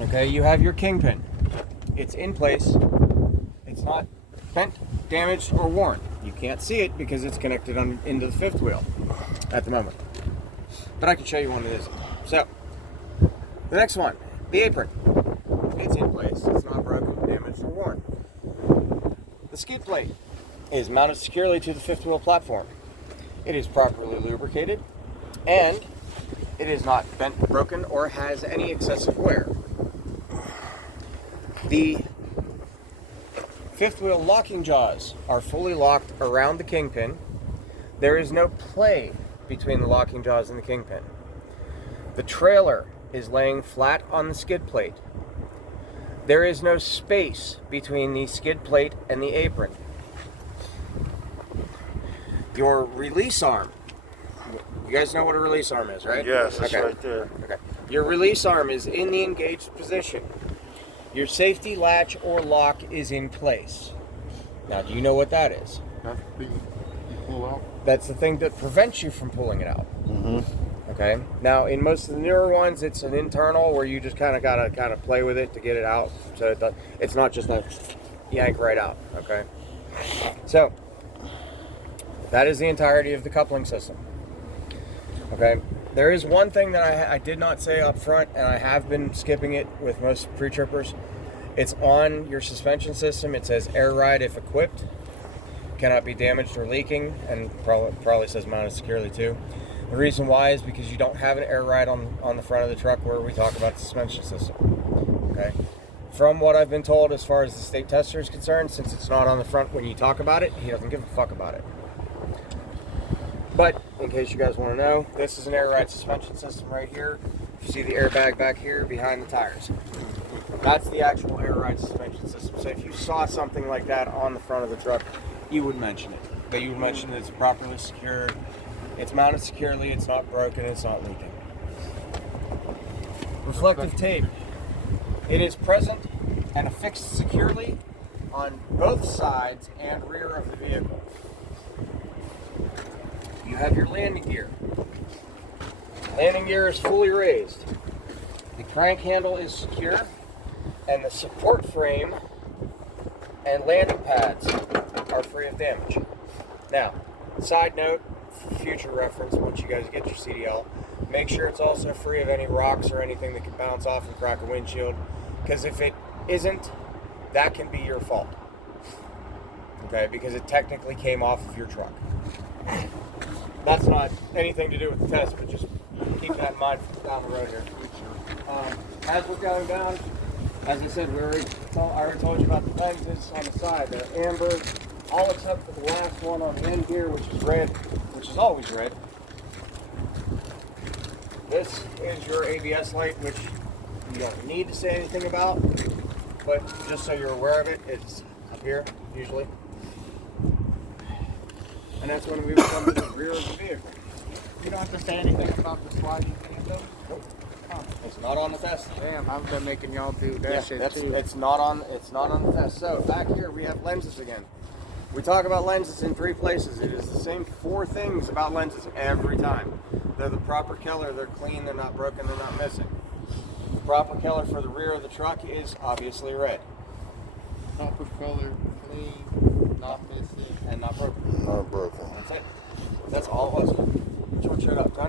Okay, you have your kingpin. It's in place. It's not bent, damaged, or worn. You can't see it because it's connected into the fifth wheel at the moment. But I can show you one it isn't. So, the next one, the apron. It's in place. It's not broken, damaged, or worn. The skid plate is mounted securely to the fifth wheel platform. It is properly lubricated, and it is not bent, broken, or has any excessive wear. The fifth wheel locking jaws are fully locked around the kingpin. There is no play between the locking jaws and the kingpin. The trailer is laying flat on the skid plate. There is no space between the skid plate and the apron. Your release arm. You guys know what a release arm is, right? Yes, it's okay. right there. Okay. Your release arm is in the engaged position. Your safety latch or lock is in place. Now, do you know what that is? That's the thing you pull out. That's the thing that prevents you from pulling it out. Mm-hmm. Okay. Now, in most of the newer ones, it's an internal where you just kind of gotta play with it to get it out, so it's not just a yank right out. Okay. So that is the entirety of the coupling system. Okay. There is one thing that I did not say up front, and I have been skipping it with most pre-trippers. It's on your suspension system. It says air ride if equipped. Cannot be damaged or leaking, and probably says mounted securely too. The reason why is because you don't have an air ride on the front of the truck where we talk about the suspension system. Okay. From what I've been told, as far as the state tester is concerned, since it's not on the front when you talk about it, he doesn't give a fuck about it. But in case you guys want to know, this is an air ride suspension system right here. You see the airbag back here behind the tires. That's the actual air ride suspension system. So if you saw something like that on the front of the truck, you would mention it. But you would mention that it's properly secured, it's mounted securely, it's not broken, it's not leaking. Reflective tape. It is present and affixed securely on both sides and rear of the vehicle. You have your landing gear. Landing gear is fully raised. The crank handle is secure, and the support frame and landing pads are free of damage. Now, side note, for future reference, once you guys get your CDL, make sure it's also free of any rocks or anything that can bounce off and crack a windshield, because if it isn't, that can be your fault. Okay, because it technically came off of your truck. That's not anything to do with the test, but just keep that in mind down the road here. As we're going down, as I said, I already told you about the lenses on the side. They're amber, all except for the last one on the end here, which is red, which is always red. This is your ABS light, which you don't need to say anything about, but just so you're aware of it, it's up here, usually. And that's when we would come to the rear of the vehicle. You don't have to say anything about the sliding handle? Nope. It's not on the test. Damn, I've been making y'all do that shit too. It's not on the test. So back here we have lenses again. We talk about lenses in 3 places. It is the same 4 things about lenses every time. They're the proper color, they're clean, they're not broken, they're not missing. The proper color for the rear of the truck is obviously red. Proper color, clean, not missing. And not broken. Not broken. That's it. That's all it was. Which one showed up, Connie?